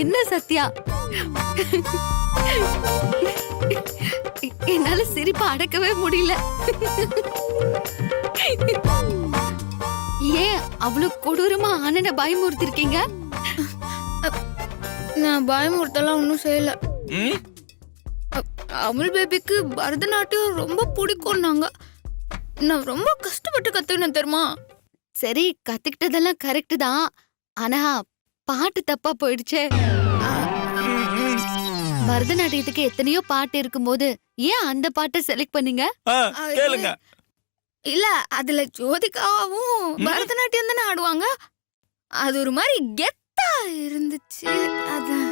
என்ன சத்யா, என்னால சிரிப்பை அடக்கவே முடியல. ஏன் அவ்வளவு கொடூரமா அண்ணனை பயமுறுத்திருக்கீங்க? நான் பயமுறுத்தலாம் ஒன்றும் செய்யல. அமுல் பேபிக்கு பரதநாட்டியம் ரொம்ப பிடிக்கும்னாங்க. நான் ரொம்ப கஷ்டப்பட்டு கத்துக்கினேன் தெரியுமா? சரி, கத்துக்கிட்டதெல்லாம் கரெக்ட் தான். ஆனா பாட்டு தப்பா போயிடுச்சே. பரதநாட்டியத்துக்கு எத்தனையோ பாட்டு இருக்கும்போது ஏன் அந்த பாட்டை செலக்ட் பண்ணீங்க? கேளுங்க. இல்ல, அதுல ஜோதிகாவும் பரதநாட்டியம் தானே ஆடுவாங்க. அது ஒரு மாதிரி கெத்தா இருந்துச்சு. அதான்.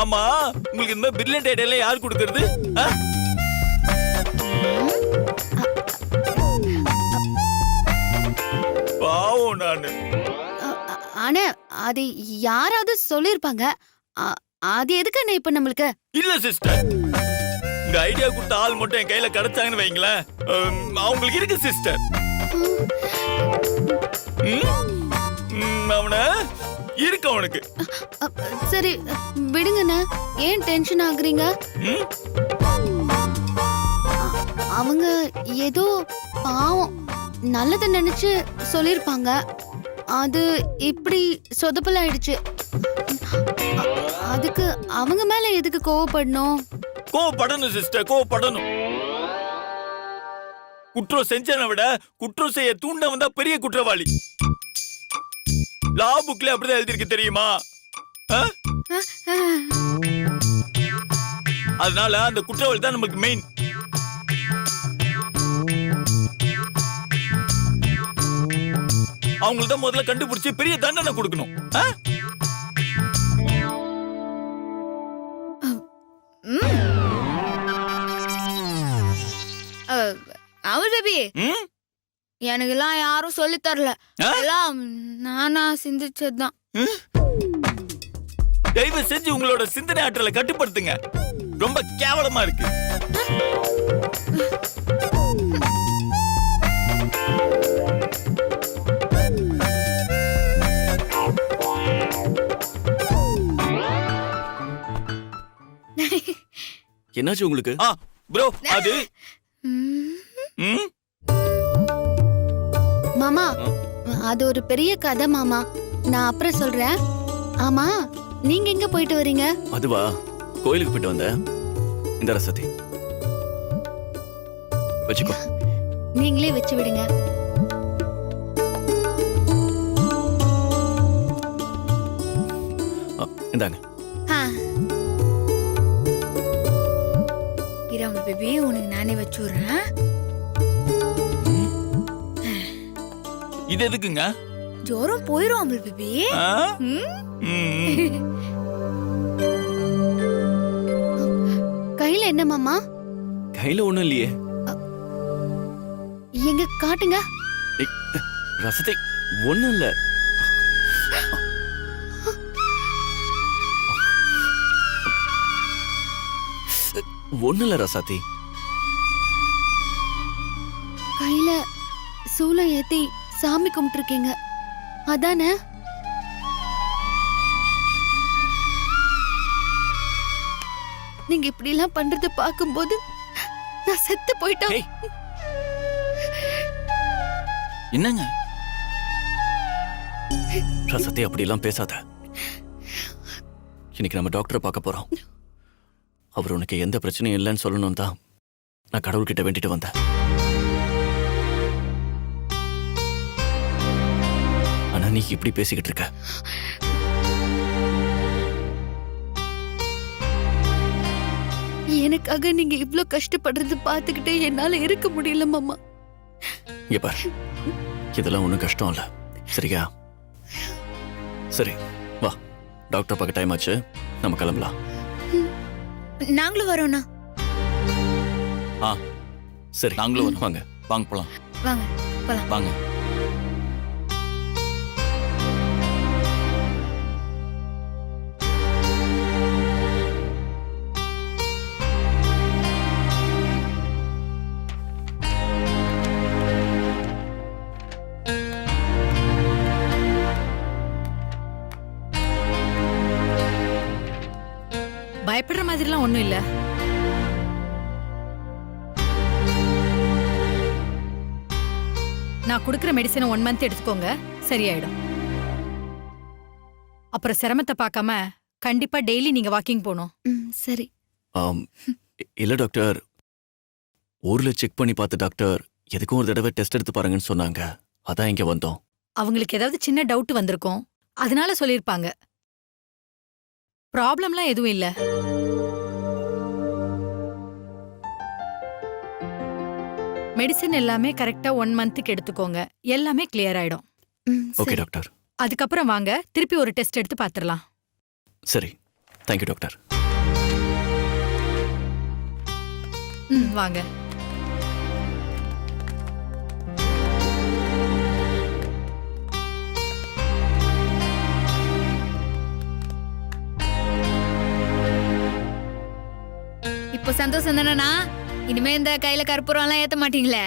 ஆமா, உங்களுக்கு இந்த பிரில்லியன்ட் ஐடியா யார் கொடுக்கறது? பாவம் நானு. ஆனா அது யாராவது சொல்லிருப்பாங்க. அது எதுக்கு என்ன இப்ப நம்மளுக்கு? இல்ல சிஸ்டர், இந்த ஐடியா கொடுத்த ஆள் மட்டும் என் கையில கிடைச்சாங்கன்னு வைங்களேன், அவங்களுக்கு இருக்கு சிஸ்டர். அவன இருக்கு அவனுக்கு. சரி விடுங்கண்ணா, ஏன் டென்ஷன் ஆகுறீங்க? அவங்க ஏதோ பாவம் நல்லத நினைச்சு சொல்லிருப்பாங்க. அது இப்படி சொதப்பல் ஆயிடுச்சு. அதுக்கு அவங்க மேல எதுக்கு கோவப்படணும்? கோவப்படணும் சிஸ்டர், கோவப்படணும். குற்றம் செஞ்சனை விட குற்றம் செய்ய தூண்டவன் தான் பெரிய குற்றவாளி. லா புக்ல அப்படிதான் எழுதிருக்கு தெரியுமா? அதனால அந்த குற்றவாளி தான் நமக்கு மெயின். அவங்களுக்கு தான் முதல்ல கண்டுபிடிச்சு பெரிய தண்டனை கொடுக்கணும். அமுல் பேபி, எனக்கு எல்லாம் யாரும் சொல்லி தரல. எல்லாம் நானா சிந்திச்சதுதான். தயவு செஞ்சு உங்களோட சிந்தனை ஆற்றலை கட்டுப்படுத்துங்க. ரொம்ப கேவலமா இருக்கு. என்னாச்சு உங்களுக்கு? ப்ரோ, அது மாமா, அது ஒரு பெரிய கதை மாமா. நான் அப்புறம் சொல்றேன். ஆமா, நீங்க எங்க போயிட்டு வரீங்க? அதுவா, கோயிலுக்கு போயிட்டு வந்தேன். இந்த ரசத்தை வச்சுக்கோ. நீங்களே வச்சு விடுங்க. இந்தாங்க. அமுல் பேபி, உனக்கு நானே வச்சு விடுறேன். இது எதுக்குங்க? ஜோரம் போயிரும் அமுல் பேபி. கையில என்ன மாமா? கையில ஒண்ணும் இல்லையே. எங்க காட்டுங்க. ரசத்தை ஒண்ணும் இல்ல. ஒண்ணும் இல்ல ரசாத்தி. கையில சூலம் ஏத்தி சாமி கும்பிட்டு இருக்கீங்க, அதானே? நீங்க இப்படி எல்லாம் பண்றத பாக்கும்போது நான் செத்து போயிட்டேன். என்னங்க ரசத்தை அப்படி எல்லாம் பேசாத. இன்னைக்கு நம்ம டாக்டரை பார்க்க போறோம். அவர் உனக்கு எந்த பிரச்சனையும் இல்லைன்னு சொல்லணும் தான் நான் கடவுள்கிட்ட வேண்டிட்டு வந்தேன். ஆனா நீ இப்படி பேசிக்கிட்டு இருக்க. எனக்காக நீங்க இவ்ளோ கஷ்டப்படுறது பாத்துக்கிட்டே என்னால இருக்க முடியல மாமா. இங்க பாரு, இதெல்லாம் ஒண்ணும் கஷ்டம் இல்ல, சரியா? சரி வா, டாக்டர் பார்க்க டைம் ஆச்சு, நம்ம கிளம்பலாம். நாங்களும் வரோம்னா. சரி, நாங்களும் வரோம். வாங்க வாங்க போலாம். வாங்க போலாம். வாங்க. பயப்படுற மாதிரிலாம் ஒண்ணும் இல்ல. நான் கொடுக்குற மெடிசனை 1 மந்த் எடுத்துக்கோங்க, சரியாயிடும். அப்புறம் சிரமத்தை பார்க்காம கண்டிப்பா டெய்லி நீங்க வாக்கிங் போகணும். சரி. ஆம், இல்ல டாக்டர், ஊர்ல செக் பண்ணி பார்த்து டாக்டர் எதுக்கும் ஒரு தடவை டெஸ்ட் எடுத்து பாருங்கன்னு சொன்னாங்க. அதான் இங்க வந்தோம். அவங்களுக்கு ஏதாவது சின்ன டவுட் வந்திருக்கும், அதனால சொல்லிருப்பாங்க. ப்ராப்ளம்லாம் எதுவும் இல்ல. மெடிசன் எல்லாமே கரெக்டா 1 மந்த்துக்கு எடுத்துக்கோங்க, எல்லாமே கிளியர் ஆயிடும். ஓகே சரி. டாக்டர். அதுக்கப்புறம் வாங்க, திருப்பி ஒரு டெஸ்ட் எடுத்து பாத்துரலாம். சரி, தேங்க்யூ டாக்டர். வாங்க. இப்போ சந்தோஷம் தானேண்ணா? இனிமே இந்த கையில கற்பூரம் எல்லாம் ஏத்த மாட்டீங்களே?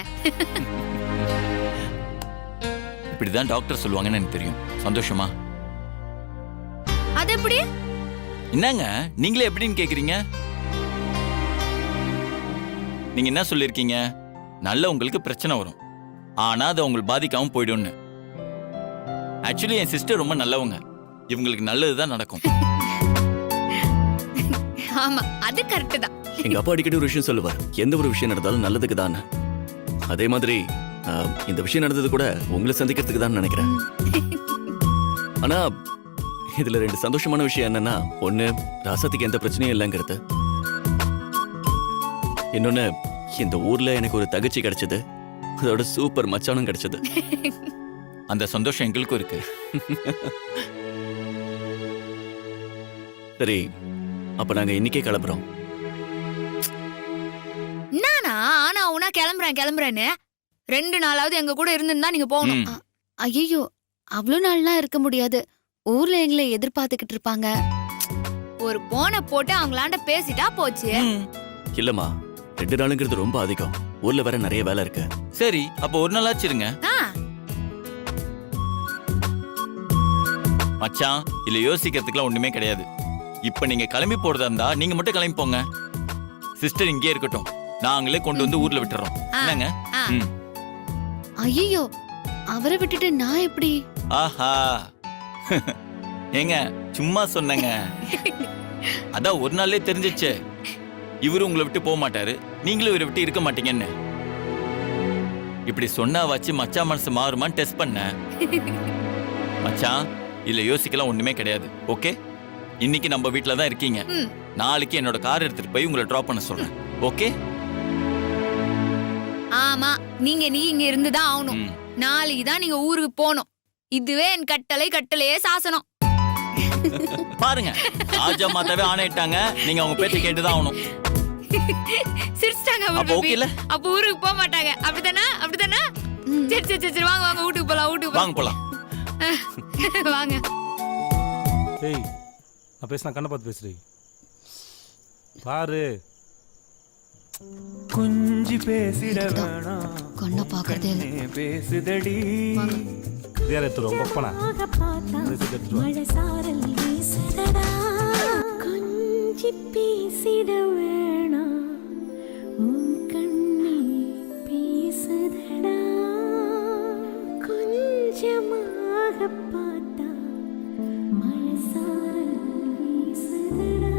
இப்படிதான் டாக்டர் சொல்லுவாங்கன்னு எனக்கு தெரியும். சந்தோஷமா? அது எப்படி? என்னங்க நீங்களே எப்படின்னு கேக்குறீங்க? நீங்க என்ன சொல்லிருக்கீங்க? நல்ல உங்களுக்கு பிரச்சனை வரும், ஆனா அது உங்களுக்கு பாதிக்காம போயிடும்னு. ஆக்சுவலி என் சிஸ்டர் ரொம்ப நல்லவங்க, இவங்களுக்கு நல்லதுதான் நடக்கும். ஆமா, அது கரெக்ட் தான். எங்க அப்பா அடிக்கடி ஒரு விஷயம் சொல்லுவார், எந்த ஒரு விஷயம் நடந்தாலும் நல்லதுக்கு தான். அதே மாதிரி இந்த விஷயம் நடந்தது கூட உங்களை சந்திக்கிறதுக்கு தான் நினைக்கிறேன். ஆனா இதுல 2 சந்தோஷமான விஷயம் என்னன்னா, ஒண்ணு ராசாத்திக்கு எந்த பிரச்சனையும் இல்லைங்கிறது, இன்னொன்னு இந்த ஊர்ல எனக்கு ஒரு தகச்சி கிடைச்சது, அதோட சூப்பர் மச்சானும் கிடைச்சது. அந்த சந்தோஷம் எங்களுக்கும் இருக்கு. சரி, அப்ப நாங்க இன்னைக்கே கிளம்புறோம். நானா ஆனா உனா கிளம்புறேன்னு 2 நாளாவது எங்க கூட இருந்திருந்தா நீங்க போகணும். ம். ஐயோ, அவ்வளோ நாள்லாம் இருக்க முடியாது. ஊர்ல எங்களை எதிர்பார்த்துக்கிட்டு இருப்பாங்க. ஒரு போனை போட்டு அவங்களாண்ட பேசிட்டா போச்சு. ம். இல்லம்மா, 2 நாளுங்கிறது ரொம்ப அதிகம். ஊர்ல வேற நிறைய வேலை இருக்கு. சரி, அப்ப ஒரு நாளாச்சு இருங்க. ஆ, மச்சான், இல்ல யோசிக்கிறதுக்குலாம் ஒண்ணுமே கிடையாது. இப்ப நீங்க கிளம்பி போறதா இருந்தா நீங்க மட்டும் கிளம்பி போங்க. சிஸ்டர் இங்கே இருக்கட்டும், நாங்களே கொண்டு வந்து ஊர்ல விட்டுறோம். ஆ, என்னங்க? ஆ. ம். ஐயோ, அவரை விட்டுட்டு நான் எப்படி? ஆஹா. ஏங்க சும்மா சொன்னங்க. அதான் ஒரு நாள்லயே தெரிஞ்சிச்சு, இவரு உங்களை விட்டு போக மாட்டாரு, நீங்களும் இவரை விட்டு இருக்க மாட்டீங்கன்னு. இப்படி சொன்னா வச்சு மச்சான் மனசு மாறுமான்னு டெஸ்ட் பண்ண. மச்சான், இல்ல யோசிக்கலாம் ஒண்ணுமே கிடையாது. ஓகே, இன்னைக்கு நம்ம வீட்ல தான் இருக்கீங்க. ம். நாளைக்கு என்னோட கார் எடுத்துட்டு போய் உங்களை டிராப் பண்ண சொல்றேன். ஓகே? ஆமா, நீங்க இங்க இருந்துதான் ஆகணும். ம். நாளைக்கு தான் நீங்க ஊருக்கு போகணும். இதுவே என் கட்டளையே சாசனம். பாருங்க, ராஜா மாதாவே ஆணையிட்டாங்க, நீங்க அவங்க பேச்சை கேட்டுதான் ஆகணும். சிரிச்சிட்டாங்க அப்ப ஓகே இல்ல? அப்ப ஊருக்கு போக மாட்டாங்க. அப்படிதானா? சரி, வாங்க வீட்டுக்கு போலாம். வாங்க போலாம். வாங்க. ஏய், நான் பேசினா கண்ணை பார்த்து பேசுறீ பாரு. குஞ்சி பேசிட வேணாம், கண்ணை பார்க்கறதே இல்ல. கண்ணே பேசுதடி. வேற எடுத்துருவோம் கொப்பனா மழை சாரல் வீசுதடா, கொஞ்சி பேசிட வேணாம், உன் கண்ணே பேசுதடா, கொஞ்சமாக பார்த்தா மழை சாரல் வீசுதடா.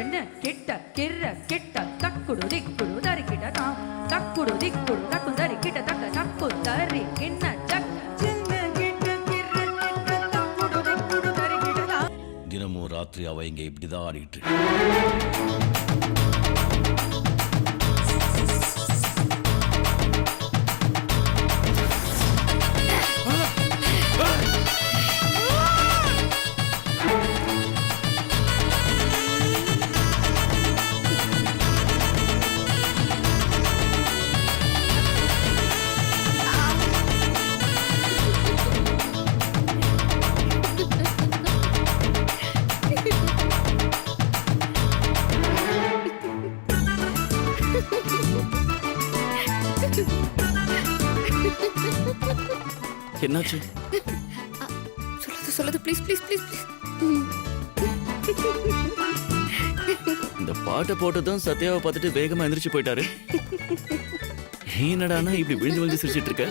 என்ன கிட்ட கிர்ர கிட்ட தக்குடு திக்குடு தரிக்கிட்ட தாம் தக்குடு திக்குடு தக்கு தரிக்கிட்ட தக்க தக்கு தரி கிண்ண சக்க சின்ன கிட்ட கிர்ர கிட்ட தக்குடு திக்குடு தரிக்கிட்ட தாம். தினமும் ராத்திரி அவ இங்க இப்படிதான் ஆடிட்டு இருக்கு. என்னாச்சு? சொல்லாத ப்ளீஸ் ப்ளீஸ் ப்ளீஸ் ப்ளீஸ். இந்த பாட்டை போட்டதும் சத்யாவை பார்த்துட்டு வேகமா எந்திரிச்சு போயிட்டாரு. நீ என்னடானா இப்படி விழுந்து விழுந்து சிரிச்சிட்டு இருக்க?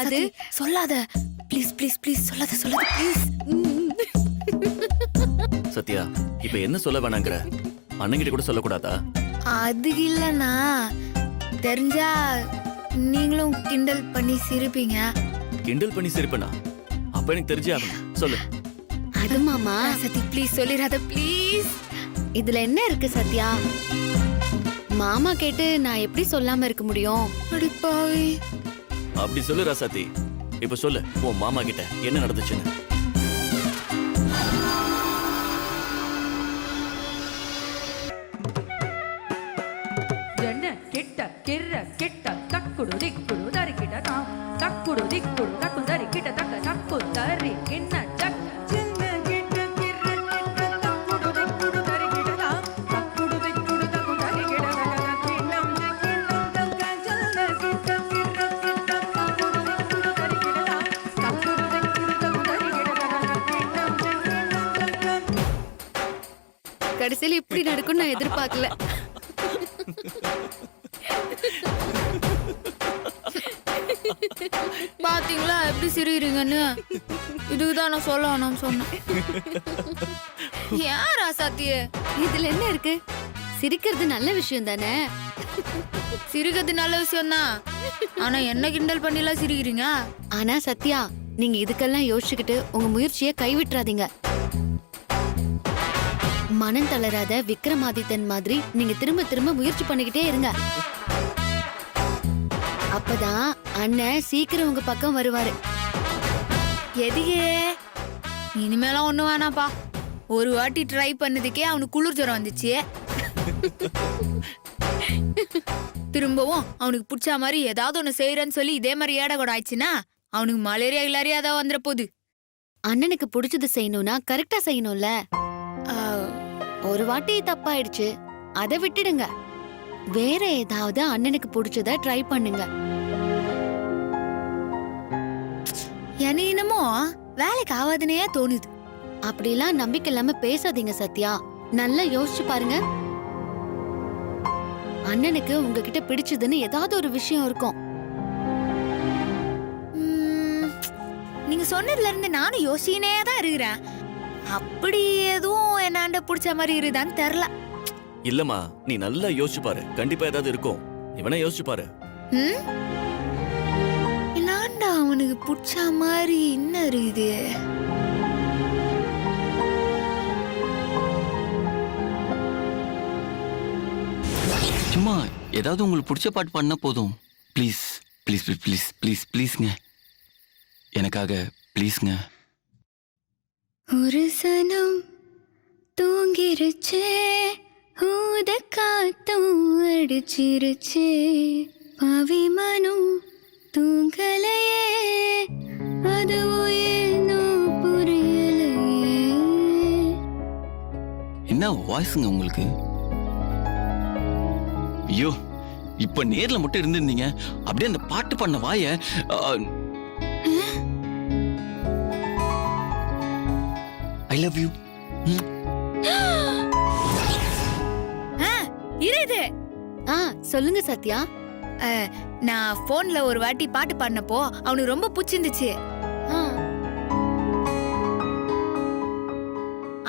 அது சொல்லாத ப்ளீஸ் ப்ளீஸ் ப்ளீஸ் சொல்லாத ப்ளீஸ். சத்யா, இப்ப என்ன சொல்ல வேணாங்கிற? அண்ணங்கிட்ட கூட சொல்லக்கூடாதா? அது இல்லைண்ணா, தெரிஞ்சா நீங்களும் கிண்டல் பண்ணி சிரிப்பீங்க. கிண்டல் பண்ணி சிரிப்பனா? அப்ப எனக்கு தெரிஞ்சே ஆகணும். சொல்லு. அது மாமா, சத்தி ப்ளீஸ் சொல்லிடாத ப்ளீஸ். இதுல என்ன இருக்கு சத்யா? மாமா கேட்டு நான் எப்படி சொல்லாம இருக்க முடியும்? அடிப்பாவி. அப்படி சொல்லு ராசாத்தி. இப்ப சொல்லு, உன் மாமா கிட்ட என்ன நடந்துச்சுன்னு. என்ன கெட்ட கிர்ர கெட்ட தக்குடு திக்குடு தரிக்கிட்ட தாம் தக்குடு திக்குடு தக்கு தரிக்கிட்ட தக்க தக்கு தரி கிண்ண சக்க சின்ன கெட்ட கிர்ர கெட்ட தக்குடு திக்குடு தரிக்கிட்ட தாம் தக்குடு திக்குடு தக்கு தரிக்கிட்ட தக்க கிண்ணம் கிண்ணம் தக்க சின்ன கெட்ட கிர்ர கெட்ட தக்குடு திக்குடு தரிக்கிட்ட தாம் தக்குடு திக்குடு தக்கு தரிக்கிட்ட தக்க கிண்ணம் கிண்ணம் தக்க. கடைசியில இப்படி நடக்கும் நான் எதிர்பார்க்கல. பாத்தீங்களா எப்படி சிரிக்கிறீங்கன்னு? இதுக்குதான் நான் சொல்ல வேணாம்னு சொன்னேன். ஏன் ராசாத்தியே? இதுல என்ன இருக்கு? சிரிக்கிறது நல்ல விஷயம் தானே. சிரிக்கிறது நல்ல விஷயம் தான், ஆனா என்ன கிண்டல் பண்ணிலாம் சிரிக்கிறீங்க? ஆனா சத்யா, நீங்க இதுக்கெல்லாம் யோசிச்சுக்கிட்டு உங்க முயற்சியை கைவிட்டுறாதீங்க. மனம் தளராத விக்ரமாதித்தன் மாதிரி நீங்க திரும்ப திரும்ப முயற்சி பண்ணிக்கிட்டே இருங்க. அப்பதான் அண்ணன் சீக்கிரம் உங்க பக்கம் வருவாரு. எதுக்கே? இனிமேலாம் ஒண்ணு வேணாப்பா. ஒரு வாட்டி ட்ரை பண்ணதுக்கே அவனுக்கு குளிர் ஜுரம் வந்துச்சு. திரும்பவும் அவனுக்கு பிடிச்ச மாதிரி ஏதாவது ஒண்ணு செய்யறேன்னு சொல்லி இதே மாதிரி ஏட கூட ஆயிடுச்சுன்னா அவனுக்கு மலேரியா இல்லாரியா ஏதாவது வந்துட போகுது. அண்ணனுக்கு பிடிச்சது செய்யணும்னா கரெக்டா செய்யணும்ல. ஒரு வாட்டி தப்பாயிடுச்சு, அதை விட்டுடுங்க. வேற ஏதாவது அண்ணனுக்கு பிடிச்சத ட்ரை பண்ணுங்க. எனக்கு என்னமோ வேலைக்கு ஆகாதுன்னே தோணுது. அப்படிலாம் நம்பிக்கை இல்லாம பேசாதீங்க சத்யா. நல்லா யோசிச்சு பாருங்க. அண்ணனுக்கு உங்ககிட்ட பிடிச்சதுன்னு ஏதாவது ஒரு விஷயம் இருக்கும். நீங்க சொன்னதுல இருந்து நானும் யோசினே தான் இருக்கிறேன். அப்படி எதுவும் என்னாண்ட பிடிச்ச மாதிரி இருக்குதான்னு தெரியல. இல்லம்மா, நீ நல்லா யோசிச்சு பாரு. கண்டிப்பா ஏதாவது இருக்கும். நீ வேணா யோசிச்சு பாரு. என்னாண்டா அவனுக்கு பிடிச்ச மாதிரி என்ன இருக்குது? சும்மா ஏதாவது உங்களுக்கு பிடிச்ச பாட்டு பாடினா போதும். ப்ளீஸ் ப்ளீஸ் ப்ளீஸ் ப்ளீஸ் ப்ளீஸ்ங்க, எனக்காக ப்ளீஸ்ங்க. ஒரு சனம் தூங்கிருச்சே, ஊத காத்தும் அடிச்சிருச்சே, பாவி மனம் தூங்கலையே, அது ஏனோ புரியலையே. என்ன வாய்ஸுங்க உங்களுக்கு? ஐயோ, இப்ப நேர்ல மட்டும் இருந்திருந்தீங்க, அப்படியே அந்த பாட்டு பண்ண வாய ஐ லவ் யூ. இருது. சொல்லுங்க சத்யா. நான் போன்ல ஒரு வாட்டி பாட்டு பாடினப்போ அவனுக்கு ரொம்ப பிடிச்சிருந்துச்சு.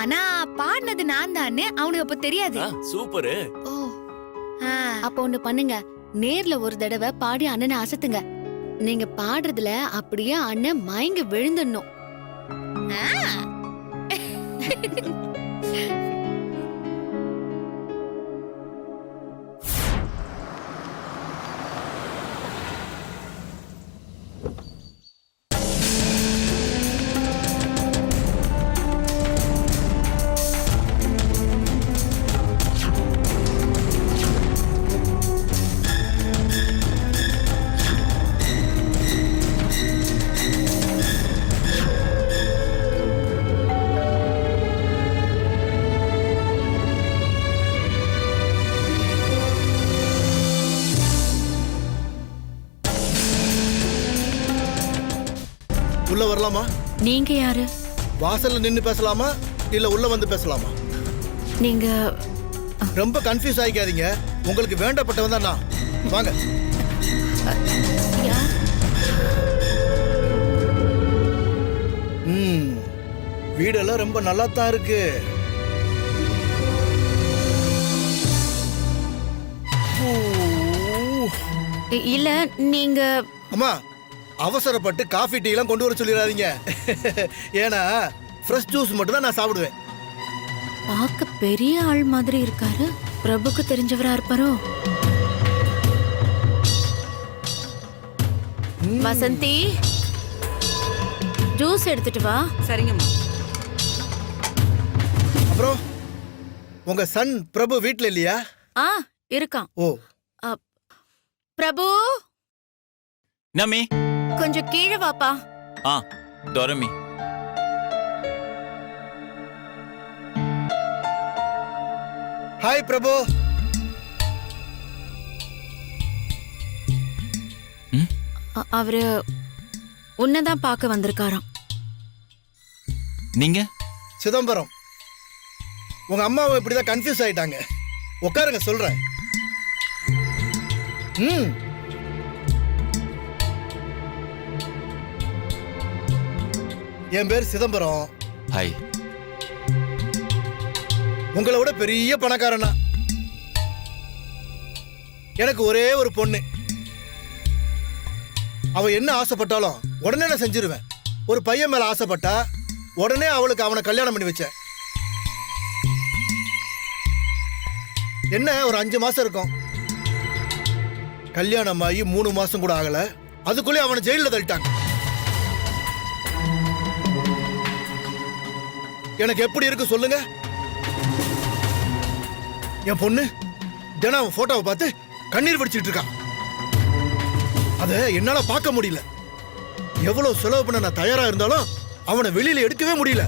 ஆனா பாடினது நான் தானே அவனுக்கு அப்ப தெரியாது. சூப்பர். ஓ, அப்ப ஒண்ணு பண்ணுங்க. நேர்ல ஒரு தடவை பாடி அண்ணனை அசத்துங்க. நீங்க பாடுறதுல அப்படியே அண்ணன் மயங்கி விழுந்துடணும். உள்ள வரலாமா? நீங்க யாரு? வாசல்ல நின்னு பேசலாமா இல்ல உள்ள வந்து பேசலாமா? நீங்க ரொம்ப கன்ஃபியூஸ் ஆகிக்காதீங்க. உங்களுக்கு வேண்டப்பட்டவன் தான் நான். வாங்க. வீடெல்லாம் ரொம்ப நல்லா தான் இருக்கு. இல்ல நீங்க அம்மா, அவசரப்பட்டு காஃபி டீ எல்லாம் கொண்டு வர சொல்லிடாதீங்க. ஏன்னா ஃப்ரெஷ் ஜூஸ் மட்டும் தான் நான் சாப்பிடுவேன். பார்க்க பெரிய ஆள் மாதிரி இருக்காரு. பிரபுக்கு தெரிஞ்சவரா இருப்பாரோ? வசந்தி, ஜூஸ் எடுத்துட்டு வா. சரிங்கம்மா. அப்புறம் உங்க சன் பிரபு வீட்ல இல்லையா? இருக்கான். ஓ, பிரபு நம்மி கொஞ்சம் கீழே வாப்பா. தோரமி. ஹாய் பிரபு. அவரு உன்னதான் பார்க்க வந்திருக்காராம். நீங்க? சிதம்பரம். உங்க அம்மாவும் இப்படிதான் கன்ஃபியூஸ் ஆயிட்டாங்க. உட்காருங்க, சொல்றேன். என் பேர் சிதம்பரம். ஹாய். உங்களை விட பெரிய பணக்காரனா. எனக்கு ஒரே ஒரு பொண்ணு. அவ என்ன ஆசைப்பட்டாலும் உடனே நான் செஞ்சிருவேன். ஒரு பையன் மேல ஆசைப்பட்டா உடனே அவளுக்கு அவனை கல்யாணம் பண்ணி வச்சேன். என்ன ஒரு 5 மாசம் இருக்கும். கல்யாணம் ஆகி 3 மாசம் கூட ஆகல, அதுக்குள்ளே அவனை ஜெயில தள்ளிட்டாங்க. எனக்கு எப்படி இருக்கு சொல்லுங்க? என் பொண்ணு தினம் அவன் போட்டோவை பார்த்து கண்ணீர் வடிச்சிட்டு இருக்கான். அத என்னால பார்க்க முடியல. எவ்வளவு செலவு பண்ண நான் தயாரா இருந்தாலும் அவனை வெளியில எடுக்கவே முடியல.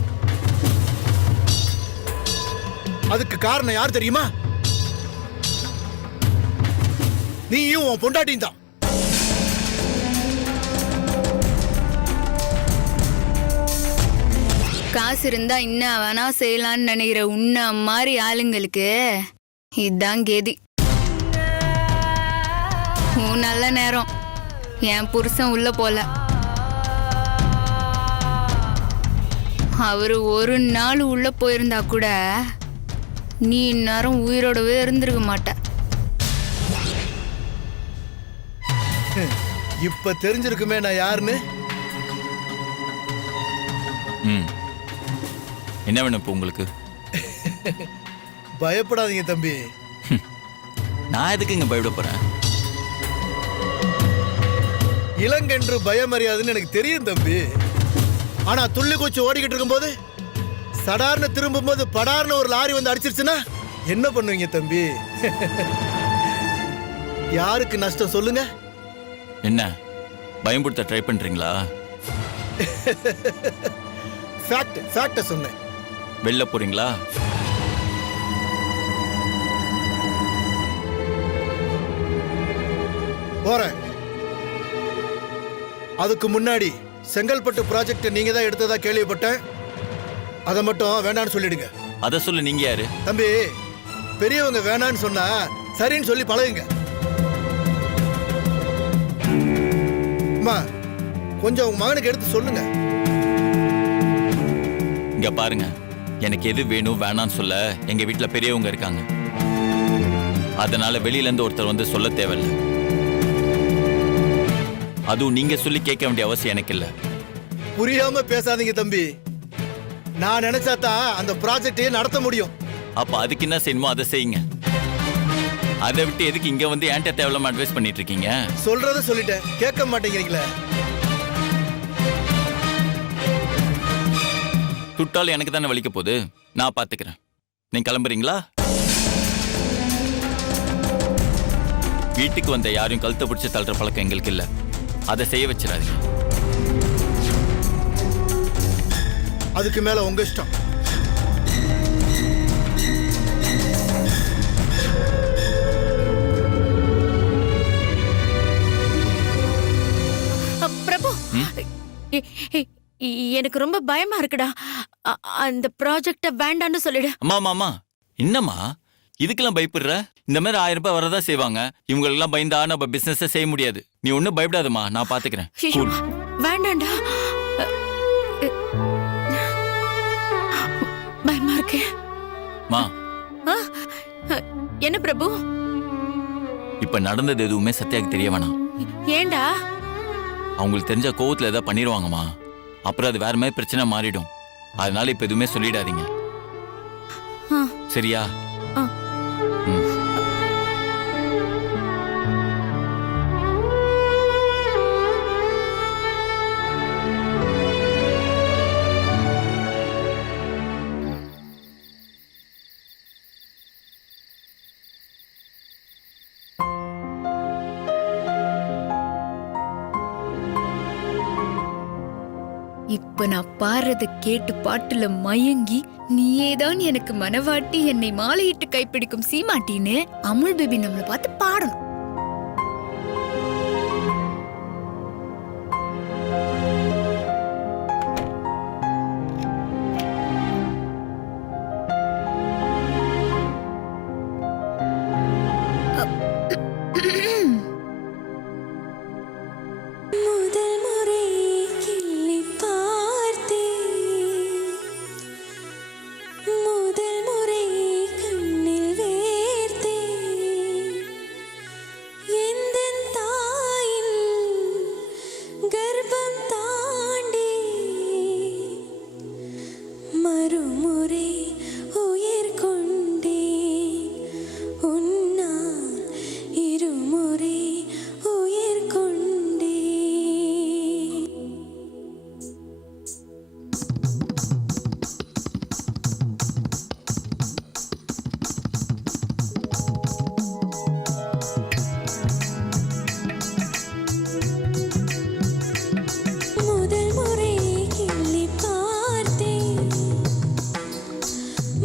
அதுக்கு காரணம் யார் தெரியுமா? நீயும் உன் பொண்டாட்டியும் தான். காசு இருந்தா இன்னும் வேணா செய்யலான்னு நினைக்கிற உன்ன மாதிரி ஆளுங்களுக்கு இதுதான் கேதி. உன் நல்ல நேரம். என் புருஷன் உள்ள போல. அவரு ஒரு நாள் உள்ள போயிருந்தா கூட நீ இந்நேரம் உயிரோடவே இருந்திருக்க மாட்ட. இப்ப தெரிஞ்சிருக்குமே நான் யாருன்னு. என்ன வேணும் இப்போ உங்களுக்கு? பயப்படாதீங்க தம்பி. நான் எதுக்கு இங்க பயப்பட போறேன்? இளங்கன்று பயமறியாதுன்னு எனக்கு தெரியும் தம்பி. ஆனா துள்ளி குச்சி ஓடிக்கிட்டு இருக்கும்போது சடார்னு திரும்பும் போது படார்னு ஒரு லாரி வந்து அடிச்சிருச்சுன்னா என்ன பண்ணுவீங்க தம்பி? யாருக்கு நஷ்டம் சொல்லுங்க? என்ன பயம்படுத்த ட்ரை பண்றீங்களா? ஃபேக்ட் சொன்னேன். வெளில போறீங்களா? போறேன். அதுக்கு முன்னாடி செங்கல்பட்டு ப்ராஜெக்ட் நீங்க தான் எடுத்ததா கேள்விப்பட்டேன். அதை மட்டும் வேண்டான்னு சொல்லிடுங்க. அத சொல்ல நீங்க யாரு? தம்பி, பெரியவங்க வேணான்னு சொன்னா சரின்னு சொல்லி பழகுங்க. அம்மா, கொஞ்சம் உங்க மகனுக்கு எடுத்து சொல்லுங்க. இங்க பாருங்க, எனக்கு எது வேணும் வேணான்னு சொல்ல எங்க வீட்டுல பெரியவங்க இருக்காங்க. அதனால வெளியில இருந்து ஒருத்தர் வந்து சொல்ல தேவையில்லை. அதுவும் நீங்க சொல்லி கேட்க வேண்டிய அவசியம் எனக்கு இல்ல. புரியாம பேசாதீங்க தம்பி. நான் நினைச்சாதான் அந்த ப்ராஜெக்டே நடத்த முடியும். அப்ப அதுக்கு என்ன செய்யணுமோ அதை செய்யுங்க. அதை விட்டு எதுக்கு இங்க வந்து என்கிட்ட தேவையில்லாம அட்வைஸ் பண்ணிட்டு இருக்கீங்க? சொல்றத சொல்லிட்டேன், கேட்க மாட்டேங்கிறீங்களே. சுட்டாலும் எனக்கு தானே வலிக்க போகுது. நான் பாத்துக்கிறேன். நீங்க கிளம்புறீங்களா? வீட்டுக்கு வந்த யாரையும் கழுத்தை பிடிச்சி தள்ளுற பழக்கம் எங்களுக்கு இல்ல. அதை செய்ய வச்சிடாதீங்க. அதுக்கு மேல உங்க இஷ்டம். பிரபு, எ- எ- எனக்கு ரொம்ப பயமா இருக்குடா. அந்த ப்ராஜெக்ட வேண்டான்னு சொல்லிடு. அம்மா என்னம்மா இதுக்கெல்லாம் பயப்படுற? இந்த மாதிரி 1000 ரூபாய் வரதா செய்வாங்க. இவங்களெல்லாம் பயந்தா நம்ம பிசினஸ் செய்ய முடியாது. நீ ஒன்னும் பயப்படாதம்மா, நான் பாத்துக்கிறேன். ஐயோ, வேண்டாம்டா. பயமா இருக்கு. மா, என்ன பிரபு? இப்ப நடந்தது எதுவுமே சத்யாக்கு தெரிய வேணாம். ஏண்டா? அவங்களுக்கு தெரிஞ்ச கோவத்துல ஏதாவது பண்ணிடுவாங்கம்மா. அப்புறம் அது வேற மாதிரி பிரச்சனை மாறிடும். அதனால இப்ப எதுவுமே சொல்லிடாதீங்க, சரியா? ம். இப்ப நான் பாடுறத கேட்டு பாட்டுல மயங்கி நீயேதான் எனக்கு மனவாட்டி என்னை மாலையிட்டு கைப்பிடிக்கும் சீமாட்டின்னு அமுல் பேபி நம்மள பார்த்து பாடணும். முதல் முறை கிள்ளி பார்த்தேன், முதல் முறை கண்ணில் வேர்த்தேன், எந்தன் தாயின் கர்ப்பம் தாண்டி மறுமுறை உயிர் கொண்டேன், உன்னால் இருமுறை உயிர் கொண்டேன். முதல் முறை கிள்ளி பார்த்தேன்,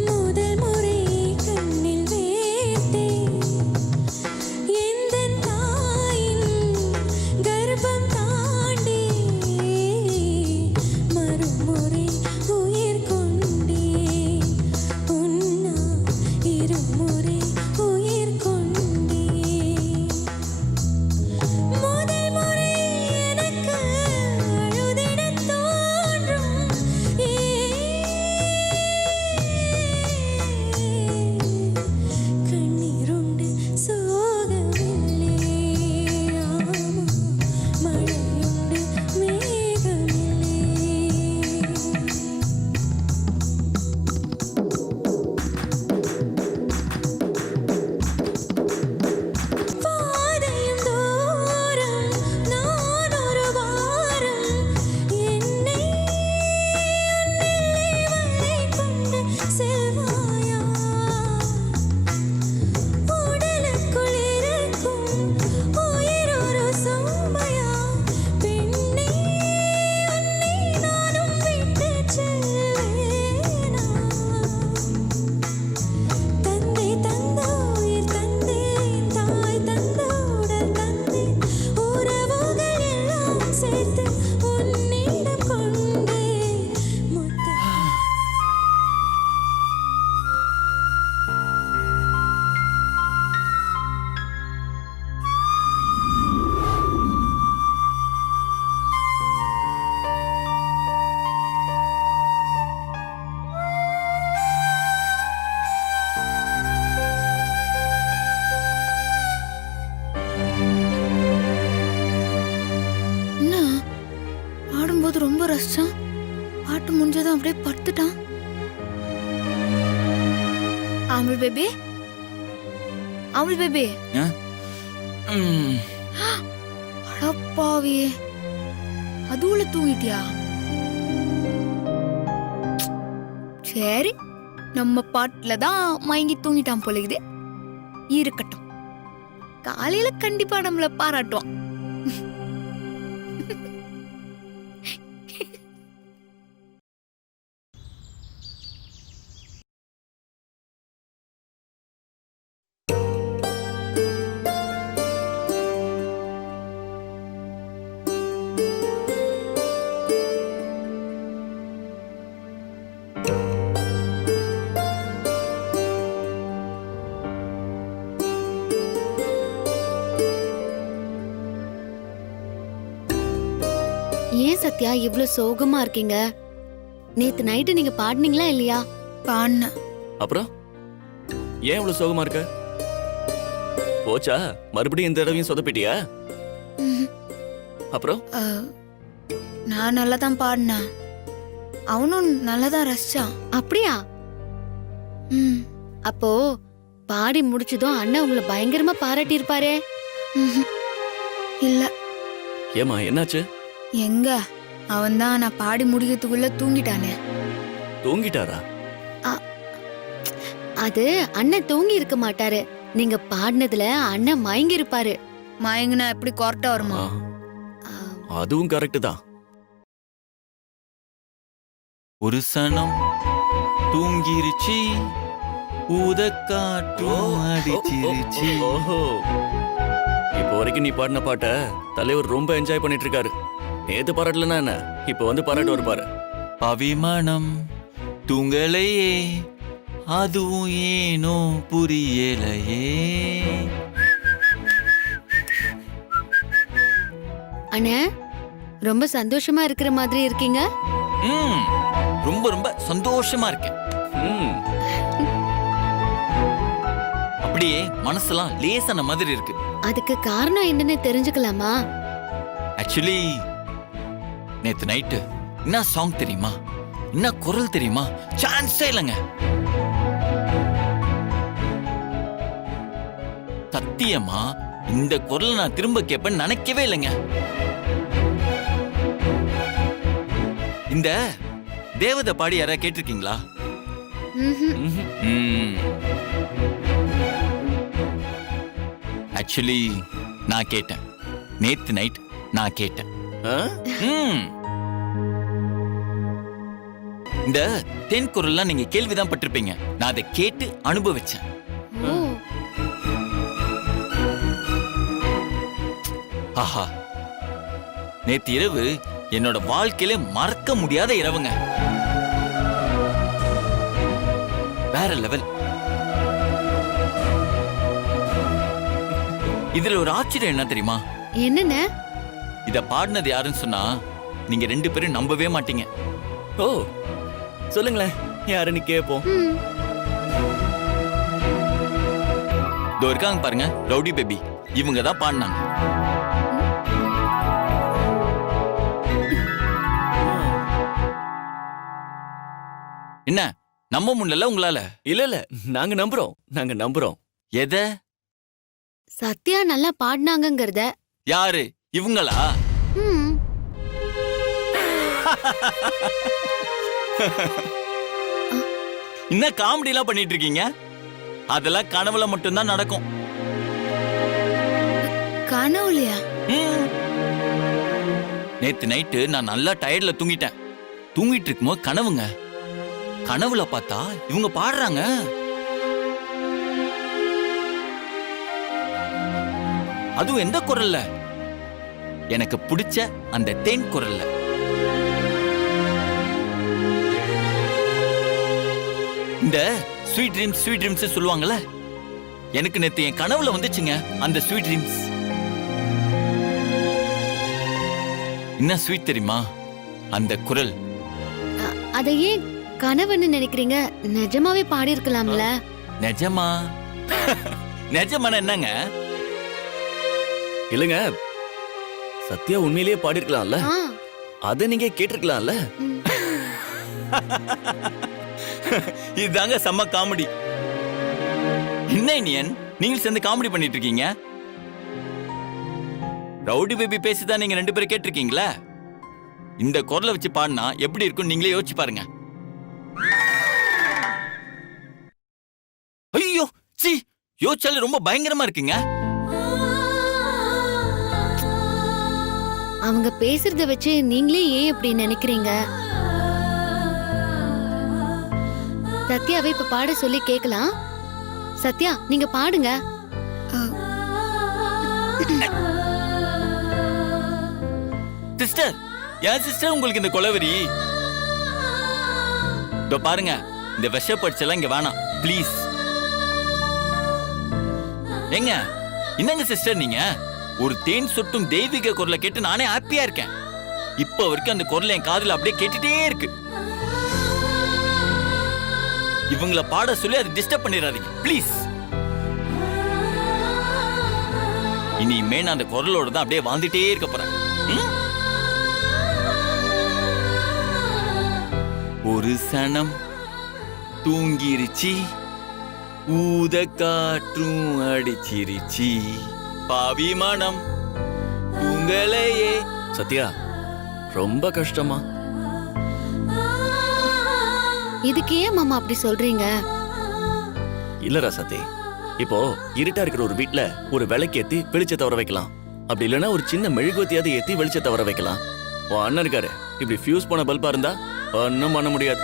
முதல் முறை கண்ணில் வேர்த்தேன், எந்தன் தாயின் கர்ப்பம் தாண்டி மறுமுறை உயிர் கொண்டேன், உன்னால் இருமுறை உயிர் கொண்டேன். முதல் முறை எனக்கு அழுதிடத் தோன்றும், கண்ணீருண்டு சோகமில்லை, ஆமா மழையுண்டு மேகமில்லை. பாதையும் தூரம் நான் ஒரு வாரம், என்னை உன்னிலே கொண்டு செல்வாயா? உடலுக்குள் இருக்கும் உயிர் ஒரு சுமையா? பெண்ணே உன்னை நானும் விட்டுச் செல்வேனா? தந்தை தந்த உயிர் தந்தேன், தாய் தந்த உடல் தந்தேன், உறவுகள் எல்லாம் சேர்த்து உன்னிடம் கொண்டேன். என்ன ஆடும்போது ரொம்ப ரசிச்சான், பாட்டு முடிஞ்சதும் அப்படியே படுத்துட்டான். அமுல் பேபி, அமுல் பேபி, ம். அடப்பாவியே, அதுவுல தூங்கிட்டியா? சரி, நம்ம பாட்டுல தான் மயங்கி தூங்கிட்டான் போலகுது. இருக்கட்டும், காலையில கண்டிப்பா நம்மள பாராட்டுவான். ஏன் சத்யா இவ்ளோ சோகமா இருக்கீங்க? நேத்து நைட்டு நீங்க பாடுனீங்களா இல்லையா? பாடின அப்புறம் ஏன் இவ்வளவு சோகமா இருக்க? போச்சா மறுபடியும் இந்த தடவையும் சொதப்பிட்டியா? அப்புறம் நான் நல்லா தான் பாடினேன். அவனும் நல்லா தான் ரசிச்சான். அப்படியா? ம், அப்போ பாடி முடிச்சதும் அண்ணன் உங்களை பயங்கரமா பாராட்டி இருப்பாரே. ம்ஹும். இல்ல, ஏமா என்னாச்சு? எங்க அவன்தான் நான் பாடி முடிக்கிறதுக்குள்ள தூங்கிட்டானே. தூங்கிட்டாரா? அது அண்ணன் தூங்கி இருக்க மாட்டாரு. நீங்க பாடினதுல அண்ணன் மயங்கி இருப்பாரு. மயங்கினா எப்படி கரெக்டா வருமா? ஆ, அதுவும் கரெக்ட் தான். ஒரு சனம் தூங்கிருச்சு, ஊதக்காற்றும் அடிச்சிருச்சு. ஓஹோ, இப்போ வரைக்கும் நீ பாடின பாட்ட தலைவர் ரொம்ப என்ஜாய் பண்ணிட்டு இருக்காரு. நேத்து பாராட்டலன்னா என்ன, இப்போ வந்து பாராட்டு வருப்பாரு. அபிமானம் தூங்கலையே, அதுவும் ஏனோ புரியலையே. அண்ணே, ரொம்ப சந்தோஷமா இருக்கிற மாதிரி இருக்கீங்க. ம், ரொம்ப ரொம்ப சந்தோஷமா இருக்கேன். ம், அப்படியே மனசெல்லாம் லேசான மாதிரி இருக்கு. அதுக்கு காரணம் என்னன்னு தெரிஞ்சுக்கலாமா? ஆக்சுவலி நேத்து நைட்டு என்ன சாங் தெரியுமா, என்ன குரல் தெரியுமா, சான்ஸே இல்லைங்க. சத்தியமா இந்த குரலை நான் திரும்ப கேட்பேன்னு நினைக்கவே இல்லைங்க. இந்த தேவதை பாடி யாராவது கேட்டிருக்கீங்களா? ம்ஹும். ஆக்சுவலி நான் கேட்டேன். நேத்து நைட் நான் கேட்டேன். ஆ? ம். இந்த தென் குரல்லாம் நீங்க கேள்விதான் பட்டிருப்பீங்க. நான் அதை கேட்டு அனுபவிச்சேன். ஓ, ஆஹா, நேத்து இரவு என்னோட வாழ்க்கையில மறக்க முடியாத இரவுங்க. வேற லெவல். இதுல ஒரு ஆச்சரியம் என்ன தெரியுமா? என்னண்ணே? இத பாடினது யாருன்னு சொன்னா நீங்க 2 பேரும் நம்பவே மாட்டீங்க. ஓ, சொல்லுங்களேன், யாருன்னு கேப்போம். ம். இதோ இருக்காங்க பாருங்க, ரவுடி பேபி. இவங்க தான் பாடினாங்க. என்ன நம்ப முடியல உங்களால? இல்ல இல்ல, நாங்க நம்புறோம். எதை? சத்யா நல்லா பாடினாங்கங்கறத. யாரு இவங்களா? ம். என்ன காமெடி எல்லாம் பண்ணிட்டு இருக்கீங்க? அதெல்லாம் கனவுல மட்டும்தான் நடக்கும். கனவுலையா? ம். நேத்து நைட்டு நான் நல்லா டயர்ட்ல தூங்கிட்டேன். தூங்கிட்டு இருக்கும்போது கனவுங்க. கனவுல பார்த்தா இவங்க பாடுறாங்க. அதுவும் எந்த குரல்ல? எனக்கு பிடிச்ச அந்த தேன் குரல்ல. இந்த ஸ்வீட் ட்ரீம்ஸ் சொல்லுவாங்கல்ல, எனக்கு நேத்து என் கனவுல வந்துச்சுங்க அந்த ஸ்வீட் ட்ரீம்ஸ். என்ன ஸ்வீட் தெரியுமா அந்த குரல்? அதை ஏன் கனவுன்னு நினைக்கிறீங்க? நிஜமாவே பாடி இருக்கலாம்ல. நிஜமா? நிஜமான என்னங்க? இல்லங்க, சத்யா உண்மையிலேயே பாடிருக்கலாம்ல, ஆ, அத நீங்க கேட்டிருக்கலாம்ல. ம். இதுதாங்க செம்ம காமெடி. என்ன இனியன், நீங்க சேர்ந்து காமெடி பண்ணிட்டு இருக்கீங்க? ரவுடி பேபி பேசிதான் நீங்க 2 பேரும் கேட்டிருக்கீங்களா? இந்த குரலை வச்சு பாடினா எப்படி இருக்கும் நீங்களே யோசிச்சு பாருங்க. ஐயோ, சி, யோசிச்சாலே ரொம்ப பயங்கரமா இருக்குங்க. அவங்க பேசுறத வச்சு நீங்களே ஏன் இப்படி நினைக்கிறீங்க? சத்யாவை இப்ப பாட சொல்லி கேக்கலாம். சத்யா, நீங்க பாடுங்க. சிஸ்டர், ஏன் சிஸ்டர் உங்களுக்கு இந்த கொலவெறி? இதோ பாருங்க, இந்த விஷ பட்செல்லாம் இங்க வேணாம் ப்ளீஸ். ஏங்க, என்னங்க சிஸ்டர் நீங்க ஒரு தேன் சொட்டும் தெய்வீக குரலை கேட்டு நானே ஹாப்பியா இருக்கேன். இப்ப வரைக்கும் அந்த குரல் என் காதுல அப்படியே கேட்டுட்டே இருக்கு. இவங்கள பாட சொல்லி அதை டிஸ்டர்ப் பண்ணிடாதீங்க ப்ளீஸ். இனிமே நான் அந்த குரலோட தான் அப்படியே வாழ்ந்துட்டே இருக்க போறேன். ஒரு சனம் தூங்கிருச்சி, ஊத காற்றும் அடிச்சிருச்சி, பாவி மனம் தூங்கலையே. சத்யா, ரொம்ப கஷ்டமா? இதுக்கு ஏன் மாமா அப்படி சொல்றீங்க? இல்லடா சத்தி, இப்போ இருட்டா இருக்கிற ஒரு வீட்ல ஒரு விளக்கேத்தி வெளிச்சத்தை வர வைக்கலாம். அப்படி இல்லைன்னா ஒரு சின்ன மெழுகுவத்தியாவது ஏத்தி வெளிச்சத்தை வர வைக்கலாம். உன் அண்ணன் இருக்காரு, இப்படி ஃபியூஸ் போன பல்பா இருந்தா ஒன்னும் பண்ண முடியாது.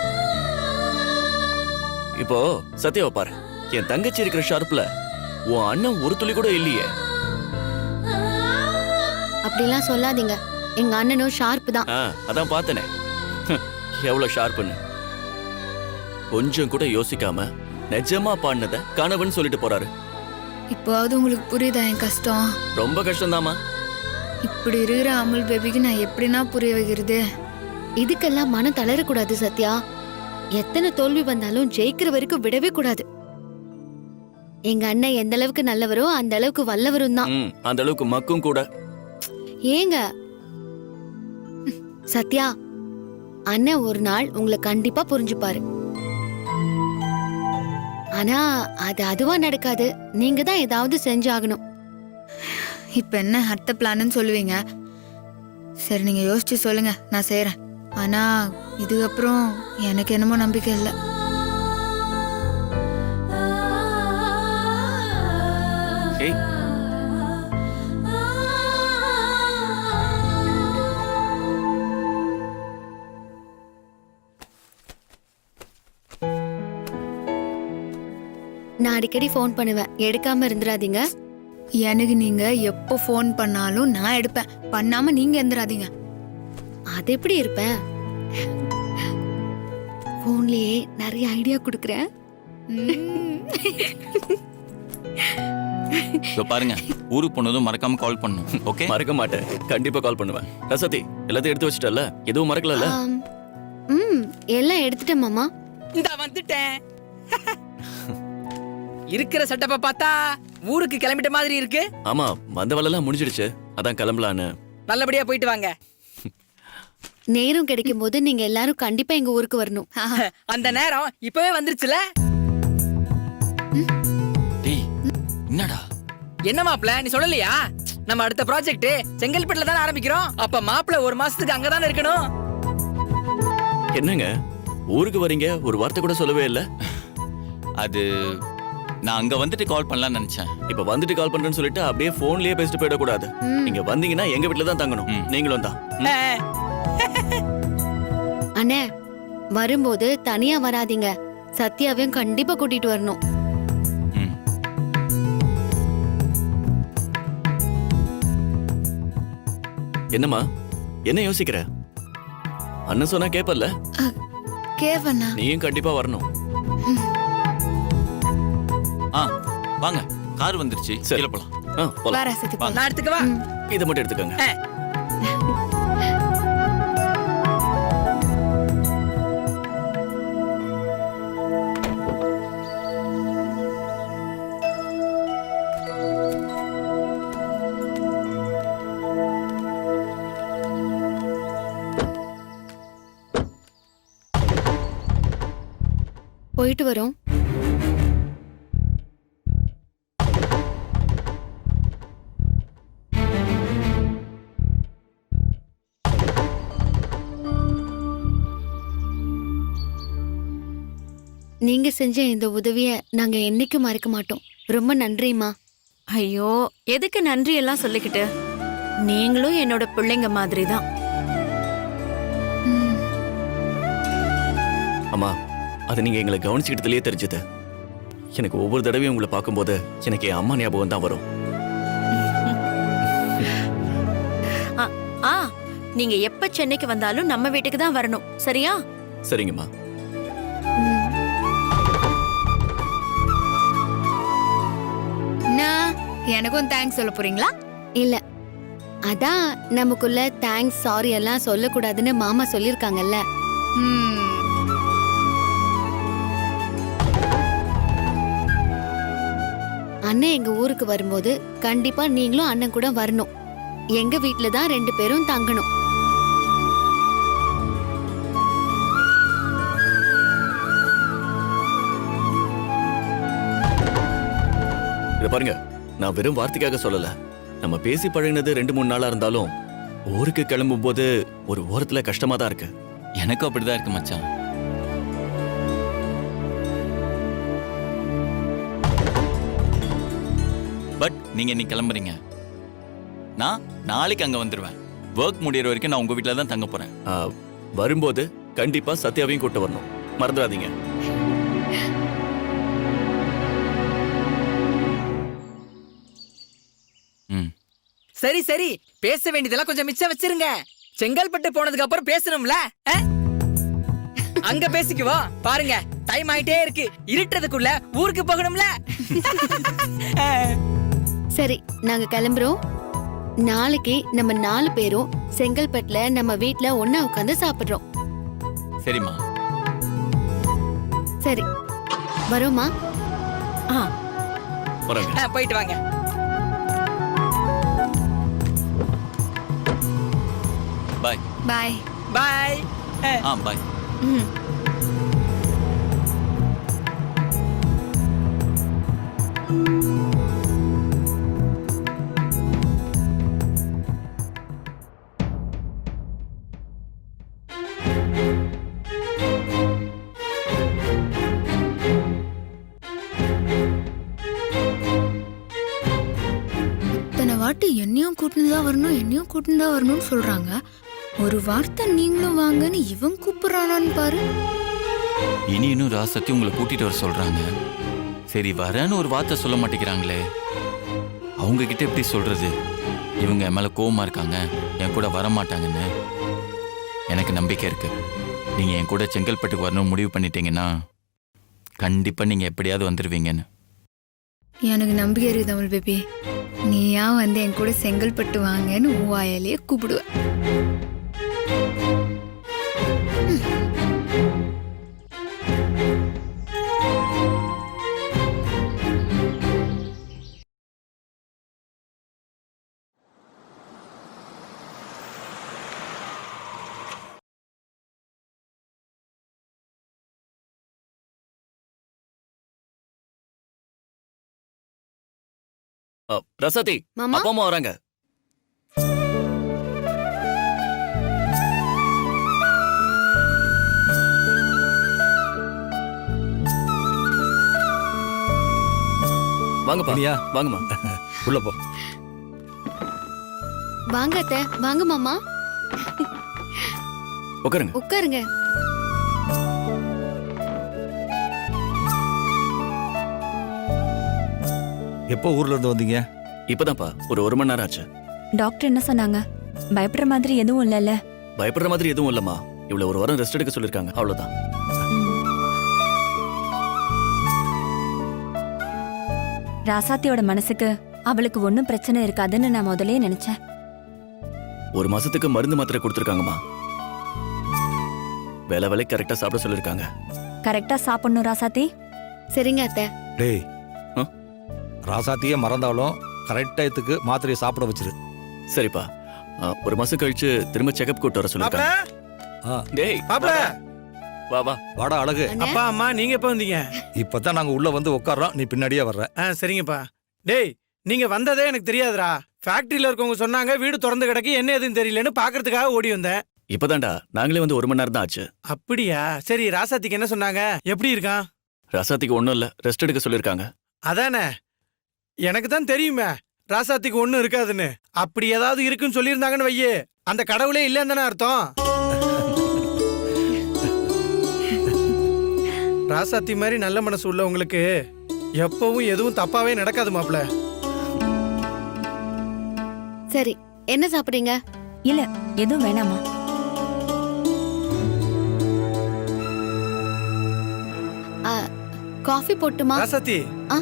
இப்போ சத்யாவை பாரு, என் தங்கச்சி இருக்கிற ஷார்ப்ல உன் அண்ணன் ஒரு துளி கூட இல்லையே. அப்படிலாம் சொல்லாதீங்க. எங்க அண்ணனும் ஷார்ப் தான். அதான் பார்த்தனே எவ்வளவு ஷார்ப்னு. கொஞ்சம் கூட யோசிக்காம நிஜமா பாடினத கனவுன்னு சொல்லிட்டு போறாரு. இப்போவாவது உங்களுக்கு புரியுதா என் கஷ்டம்? ரொம்ப கஷ்டம்தாமா. இப்படி இருக்கிற அமுல் பேபிக்கு நான் எப்படின்னா புரிய வைக்கிறது? இதுக்கெல்லாம் மனம் தளரக்கூடாது சத்யா. எத்தனை தோல்வி வந்தாலும் ஜெயிக்கிற வரைக்கும் விடவே கூடாது. எங்க அண்ணன் எந்த அளவுக்கு நல்லவரோ அந்த அளவுக்கு வல்லவரும் தான். அந்த அளவுக்கு மக்கும் கூட. ஏங்க சத்யா, அண்ணன் ஒரு நாள் உங்களை கண்டிப்பா புரிஞ்சுப்பாரு. ஆனா அது அதுவா நடக்காது. நீங்க தான் ஏதாவது செஞ்சாகணும். இப்ப என்ன அடுத்த பிளான்னு சொல்லுவீங்க? சரி, நீங்க யோசிச்சு சொல்லுங்க, நான் செய்யறேன். ஆனா இதுக்கப்புறம் எனக்கு என்னமோ நம்பிக்கை இல்லை. ஏய், நான் அடிக்கடி ஃபோன் பண்ணுவேன், எடுக்காம இருந்துராதீங்க. எனக்கு நீங்க எப்போ ஃபோன் பண்ணாலும் நான் எடுப்பேன். பண்ணாம நீங்க எந்திராதீங்க. அது எப்படி இருப்பேன்? போன்லயே நிறைய ஐடியா கொடுக்கறேன். பாருங்க, ஊருக்கு போனதும் மறக்காம கால் பண்ணும். ஓகே? மறக்க மாட்டேன், கண்டிப்பா கால் பண்ணுவேன். ரசதி, எல்லாத்தையும் எடுத்து வச்சிட்டல? எதுவும் மறக்கல? எல்லாம் எடுத்துட்டேன் மாமா. இந்த வந்துட்டேன். இருக்கிற செட்டப்ப பார்த்தா ஊருக்கு கிளம்பிட்ட மாதிரி இருக்கு. ஆமா, வந்த வேலைலாம் முடிஞ்சிடுச்சு, அதான் கிளம்பலான்னு. நல்லபடியா போயிட்டு வாங்க. நேரம் கிடைக்கும் போது நீங்க எல்லாரும் கண்டிப்பா எங்க ஊருக்கு வரணும். அந்த நேரம் இப்பவே வந்துருச்சுல. டேய், என்னடா? என்ன மாப்ள, நீ சொல்லலையா? நம்ம அடுத்த ப்ராஜெக்ட் செங்கல்பட்டுல தானே ஆரம்பிக்கிறோம். அப்ப மாப்ள ஒரு மாசத்துக்கு அங்கதானே இருக்கணும். என்னங்க ஊருக்கு வரீங்க, ஒரு வார்த்தை கூட சொல்லவே இல்ல? அது நான் அங்க வந்துட்டு கால் பண்ணலாம்னு நினைச்சேன். இப்ப வந்துட்டு கால் பண்றேன்னு சொல்லிட்டு அப்படியே போன்லயே பேசிட்டு போயிட கூடாது. நீங்க வந்தீங்கன்னா எங்க வீட்ல தான் தங்கணும். நீங்களும் தான். அண்ணே, வரும்போது தனியா வராதீங்க. சத்யாவையும் கண்டிப்பா கூட்டிட்டு வரணும். என்னம்மா, என்ன யோசிக்கிற? அண்ணன் சொன்னா கேப்பல்ல? கேவண்ணா, நீயும் கண்டிப்பா வரணும். வாங்க, கார் வந்துருச்சு. கீழ போலாம். வா ரசதி, நான் எடுத்துக்கவா? இதை மட்டும் எடுத்துக்கோங்க. போயிட்டு வரோம். நீங்க செஞ்ச இந்த உதவிய நாங்க என்னைக்கும் மறக்க மாட்டோம். ரொம்ப நன்றிமா. ஐயோ, எதுக்கு நன்றி எல்லாம் சொல்லிக்கிட்டு? நீங்களும் என்னோட பிள்ளைங்க மாதிரி தான். அம்மா, அது நீங்க எங்களை கவனிச்சுக்கிட்டதுலயே தெரிஞ்சது. எனக்கு ஒவ்வொரு தடவையும் உங்களை பார்க்கும்போது எனக்கு என் அம்மா ஞாபகம் தான் வரும். நீங்க எப்ப சென்னைக்கு வந்தாலும் நம்ம வீட்டுக்கு தான் வரணும், சரியா? சரிங்கம்மா. எனக்கும் தேங்க்ஸ் சொல்ல போறீங்களா? இல்ல, அதான் நமக்குள்ள தேங்க்ஸ் சாரி எல்லாம் சொல்லக்கூடாதுன்னு மாமா சொல்லிருக்காங்கல்ல. ம், அண்ணன் எங்க ஊருக்கு வரும்போது கண்டிப்பா நீங்களும் அண்ணன் கூட வரணும். எங்க வீட்ல தான் 2 பேரும் தங்கணும். இத பாருங்க, நான் வெறும் வார்த்தைக்காக சொல்லல. நம்ம பேசி பழகினது 2-3 நாளா இருந்தாலும் ஊருக்கு கிளம்பும் போது ஒரு ஓரத்துல கஷ்டமா தான் இருக்கு. எனக்கும் அப்படிதான் இருக்கு மச்சான். பட் நீங்க இன்னைக்கு கிளம்புறீங்க, நான் நாளைக்கு அங்க வந்துருவேன். ஒர்க் முடியற வரைக்கும் நான் உங்க வீட்ல தான் தங்க போறேன். வரும்போது கண்டிப்பா சத்யாவையும் கூட்டு வரணும், மறந்துடாதீங்க. ம். சரி சரி, பேச வேண்டியதெல்லாம் கொஞ்சம் மிச்சம் வச்சிருங்க. செங்கல்பட்டு போனதுக்கு அப்புறம் பேசணும்ல. அங்க பேசிக்குவோம். பாருங்க, டைம் ஆயிட்டே இருக்கு. இருட்டதுக்குள்ள ஊருக்கு போகணும்ல. சரி, நாங்க கிளம்புறோம். நாளைக்கு நம்ம 4 பேரும் செங்கல்பட்டுல நம்ம வீட்ல ஒண்ணா உட்காந்து சாப்பிடுறோம். சரிம்மா. சரி, வரோமா? வரேங்க. போயிட்டு வாங்க. பாய். பாய். பாய். பாய். ம். இத்தனை வாட்டி என்னையும் கூட்டின்னு தான் வரணும், என்னையும் கூட்டின்னு தான் வரணும்னு சொல்றாங்க. ஒரு வார்த்தை நீங்களும் வாங்கன்னு இவன் கூப்பிடுறானான்னு பாரு. இன்னும் ராசத்தி உங்களை கூட்டிட்டு வர சொல்றாங்க. சரி வரேன்னு ஒரு வார்த்தை சொல்ல மாட்டேங்கிறாங்களே, அவங்க கிட்ட எப்படி சொல்றது? இவங்க என் மேல கோவமா இருக்காங்க, என் கூட வர மாட்டாங்கன்னு. எனக்கு நம்பிக்கை இருக்கு. நீங்க என் கூட செங்கல்பட்டுக்கு வரணும் முடிவு பண்ணிட்டீங்கன்னா கண்டிப்பா நீங்க எப்படியாவது வந்துருவீங்கன்னு. எனக்கு நம்பிக்கை இருக்கு தமிழ் பேபி. நீயா வந்து என் கூட செங்கல்பட்டு வாங்கன்னு வாயாலேயே கூப்பிடுவ. ரசதி, மாமா? அப்பா அம்மா வராங்க. வாங்கப்பா. இனியா? வாங்கம்மா. உள்ள போ. வாங்க அத்தை, வாங்க மாமா. உட்காருங்க. உட்காருங்க. எப்போ ஊர்ல இருந்து வந்தீங்க? இப்பதான்ப்பா ஒரு 1 மணி நேரம் ஆச்சு. டாக்டர் என்ன சொன்னாங்க? பயப்படுற மாதிரி எதுவும் இல்லைல்ல? பயப்படுற மாதிரி எதுவும் இல்லம்மா. இவ்வளவு ஒரு வாரம் ரெஸ்ட் எடுக்க சொல்லிருக்காங்க, அவ்வளவுதான். ராசாத்தியோட மனசுக்கு அவளுக்கு ஒன்றும் பிரச்சனை இருக்காதுன்னு நான் முதலே நினைச்சேன். 1 மாசத்துக்கு மருந்து மாத்திரை கொடுத்துருக்காங்கம்மா. வேலை கரெக்டா சாப்பிட சொல்லிருக்காங்க. கரெக்டா சாப்பிடணும் ராசாத்தி. சரிங்க அத்தை. டேய், ஆ? ராசாத்தியே மறந்தாலும் கரெக்ட் டயத்துக்கு மாத்திரையை சாப்பிட வச்சிரு. சரிப்பா. 1 மாசம் கழிச்சு திரும்ப செக்அப் கூட்டு வர சொல்லிருக்காங்க. டேய் மாப்ள, வா வா. வாடா அழகு. அண்ணே, அப்பா அம்மா நீங்க எப்ப வந்தீங்க? இப்பதான் நாங்க உள்ள வந்து உட்கார்றோம், நீ பின்னாடியே வர்ற. சரிங்கப்பா. டேய், நீங்க வந்ததே எனக்கு தெரியாதுடா. ஃபேக்டரியில இருக்கவங்க சொன்னாங்க வீடு திறந்து கிடக்கு, என்ன எதுன்னு தெரியலன்னு பாக்குறதுக்காக ஓடி வந்தேன். இப்பதான்டா நாங்களே வந்து 1 மணி நேரம் தான் ஆச்சு. அப்படியா? சரி, ராசாத்திக்கு என்ன சொன்னாங்க? எப்படி இருக்கான்? ரசாத்திக்கு ஒண்ணும் இல்ல, ரெஸ்ட் எடுக்க சொல்லிருக்காங்க. அதானே, எனக்கு தான் தெரியுமே ராசாத்திக்கு ஒண்ணும் இருக்காதுன்னு. அப்படி ஏதாவது இருக்குன்னு சொல்லியிருந்தாங்கன்னு வையே, அந்த கடவுளே இல்லைன்னு தானே அர்த்தம். ராசாத்தி மாதிரி நல்ல மனசு உள்ளவங்களுக்கு எப்பவும் எதுவும் தப்பாவே நடக்காது மாப்ள. சரி, என்ன சாப்பிடுறீங்க? இல்ல எதுவும் வேணாமா? காஃபி போட்டுமா? ராசாத்தி, ஆ?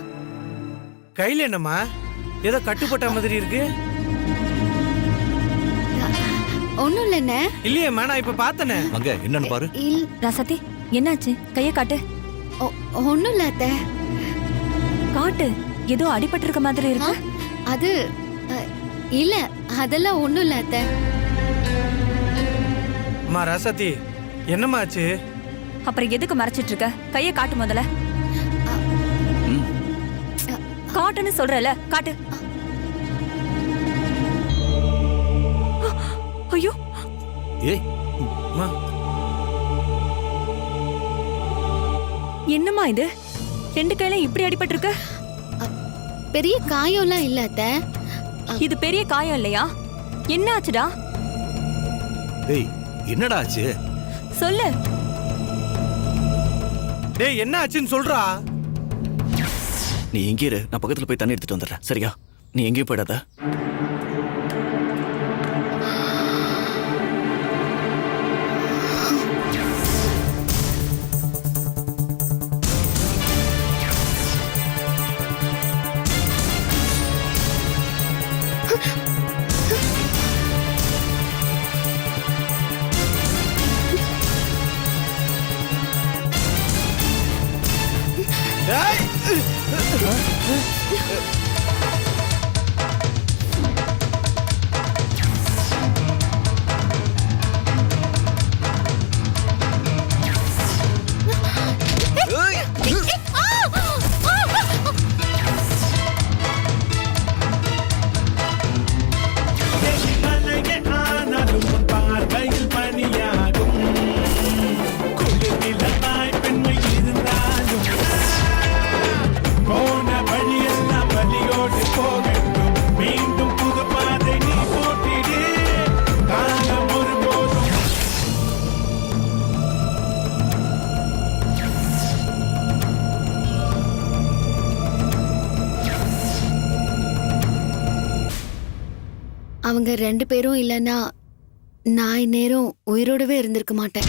கையில என்னம்மா ஏதோ கட்டுப்பட்ட மாதிரி இருக்கு? ஒண்ணும் இல்லைண்ணே. இல்லையேம்மா, நான் இப்ப பார்த்தனே. அங்க என்னன்னு பாரு. ராசாத்தி என்னாச்சு? கைய காட்டு. ஒண்ணும் இல்ல அத்தை. காட்டு. ஏதோ அடிபட்டிருக்க மாதிரி இருக்கு. அது இல்ல, அதெல்லாம் ஒண்ணும் இல்ல அத்தை. அம்மா ராசாத்தி, என்னம்மா ஆச்சு? அப்புறம் எதுக்கு மறைச்சிட்டு இருக்க? கைய காட்டு முதல்ல. காட்டுன்னு சொல்றல, காட்டு. ஐயோ, ஏய் அம்மா, என்னம்மா இது? ரெண்டு கையில இப்படி அடிபட்டிருக்கு. பெரிய காயம்லாம் இல்ல அத்தை. இது பெரிய காயம் இல்லையா? என்ன ஆச்சுடா? டேய் என்னடா ஆச்சு? சொல்லு. டேய் என்ன ஆச்சுன்னு சொல்றா. நீ எங்கே இரு, நான் பக்கத்துல போய் தண்ணி எடுத்துட்டு வந்துடுறேன். சரியா? நீ எங்கேயும் போயிடாத. அவங்க 2 பேரும் இல்லைன்னா நான் இந்நேரம் உயிரோடவே இருந்திருக்க மாட்டேன்.